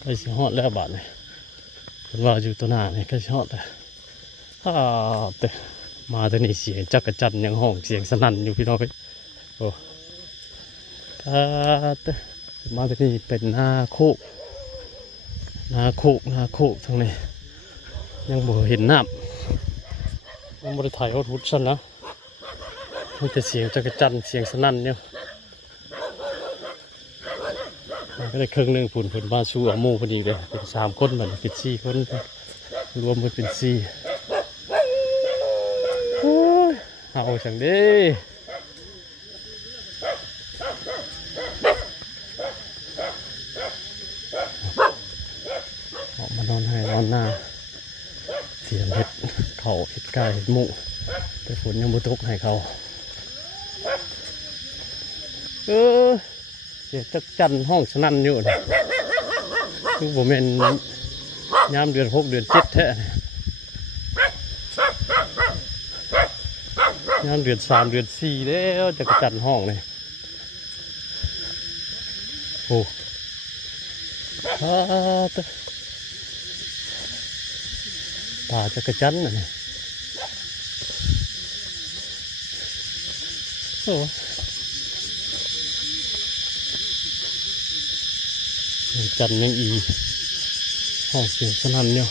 ใกล้สิฮอดแล้วบาดนี่เพิ่นว่าอยู่ตัวหน้านี่ใกล้สิฮอดแล้วแต่มาตัวนี้เสียงจักรจันทร์ยังห้องเสียงสนั่นอยู่พี่น้องเอ้ยโอ้แต่มาตัวนี้เป็นนาโคกทั้งนี้ยังบ่เห็นน้ำยังบ่ได้ถ่ายเอาทุดซั่นนะมีแต่เสียงจักรจันทร์เสียงสนั่นอยู่ก็ได้ครึ่งหนึ่งผุนมาชูอาโมพอดีเลยเป็น3 คนมันเป็น4 คนรวมมันเป็น4เอาสั่งเด้ออกมานอนให้นอนหน้าเสียงเห็ดเขาเห็ดกายเห็ดหมูแต่ฝนยังบ่ตกให้เขาเสียจักจันห้องสนั่นอยู่นะคือผมเป็นยามเดือน6 เดือน 7แท้ยามเดือน 3 เดือน 4แล้วจักจันห้องเลยโอ้ป่าจักจันน่ะนี่โอ้จันยังอีห้องเสียงสนั่นเนี่ย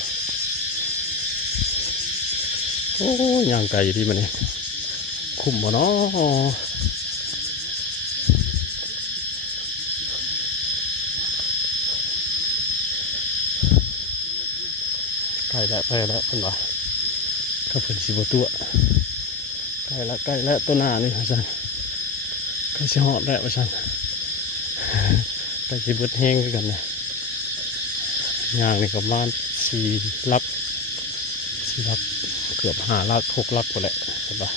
โอ้ย่างไก่ที่มันนี่คุ้มบ่เนาะไก่แล้วเพิ่นว่าถ้าเพิ่นสิบ่ตัวไก่แล้วตัวหน้านี่อาจารย์ไก่สิฮอดแล้วอาจารย์ไก่สิเบิดแห้งคือกันเนี่ยย่างนี่ก็ประมาณ4 ลักเกือบ5 ลัก 6 ลักไปแหละใช่ปะ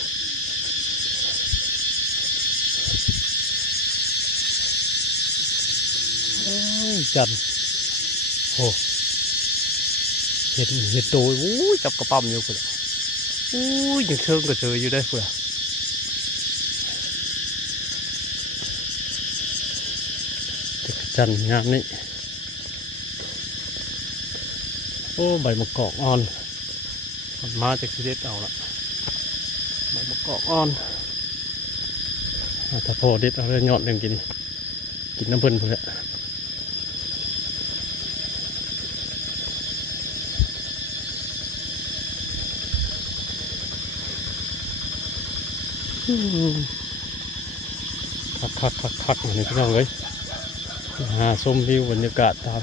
จันโอ้เห็ดโดยจับกระปั๊มอยู่เพื่อนยังเชิงกระเชยอยู่ได้เพื่อจันงามนี่ใบมะกอกอ่อนมาจากซีเด็ดเอาละใบมะกอกอ่อนถ้าพอเด็ดเอาเรื่องยอดเรื่องกินน้ำเพิ่นเพื่อคักเหมือนพี่น้องเลยชมวิวบรรยากาศตาม